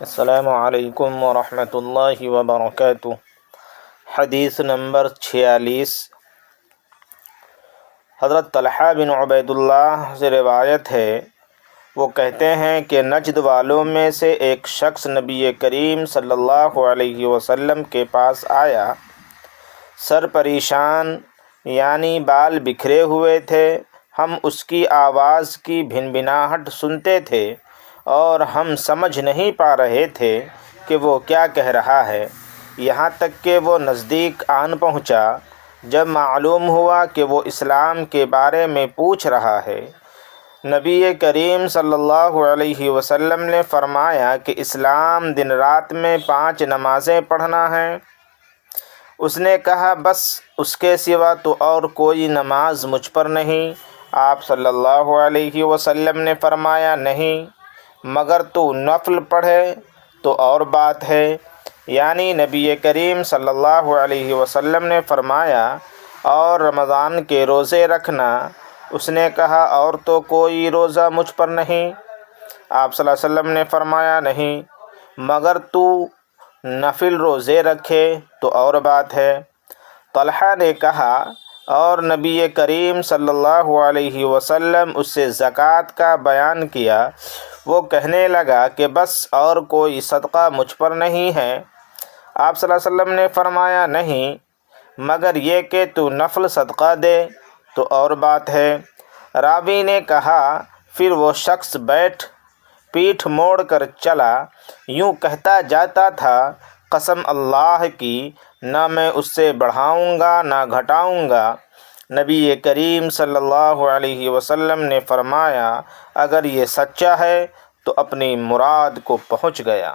السلام علیکم ورحمۃ اللہ وبرکاتہ۔ حدیث نمبر 46، حضرت طلحہ بن عبید اللہ سے روایت ہے، وہ کہتے ہیں کہ نجد والوں میں سے ایک شخص نبی کریم صلی اللہ علیہ وسلم کے پاس آیا، سر پریشان یعنی بال بکھرے ہوئے تھے۔ ہم اس کی آواز کی بھنبھناہٹ سنتے تھے اور ہم سمجھ نہیں پا رہے تھے کہ وہ کیا کہہ رہا ہے، یہاں تک کہ وہ نزدیک آن پہنچا۔ جب معلوم ہوا کہ وہ اسلام کے بارے میں پوچھ رہا ہے، نبی کریم صلی اللہ علیہ وسلم نے فرمایا کہ اسلام دن رات میں 5 نمازیں پڑھنا ہے۔ اس نے کہا، بس اس کے سوا تو اور کوئی نماز مجھ پر نہیں۔ آپ صلی اللہ علیہ وسلم نے فرمایا، نہیں، مگر تو نفل پڑھے تو اور بات ہے۔ یعنی نبی کریم صلی اللہ علیہ وسلم نے فرمایا، اور رمضان کے روزے رکھنا۔ اس نے کہا، اور تو کوئی روزہ مجھ پر نہیں۔ آپ صلی اللہ علیہ وسلم نے فرمایا، نہیں، مگر تو نفل روزے رکھے تو اور بات ہے۔ طلحہ نے کہا، اور نبی کریم صلی اللہ علیہ وسلم اس سے زکوٰۃ کا بیان کیا۔ وہ کہنے لگا کہ بس اور کوئی صدقہ مجھ پر نہیں ہے۔ آپ صلی اللہ علیہ وسلم نے فرمایا، نہیں، مگر یہ کہ تو نفل صدقہ دے تو اور بات ہے۔ راوی نے کہا، پھر وہ شخص پیٹھ موڑ کر چلا، یوں کہتا جاتا تھا، قسم اللہ کی، نہ میں اس سے بڑھاؤں گا نہ گھٹاؤں گا۔ نبی کریم صلی اللہ علیہ وسلم نے فرمایا، اگر یہ سچا ہے تو اپنی مراد کو پہنچ گیا۔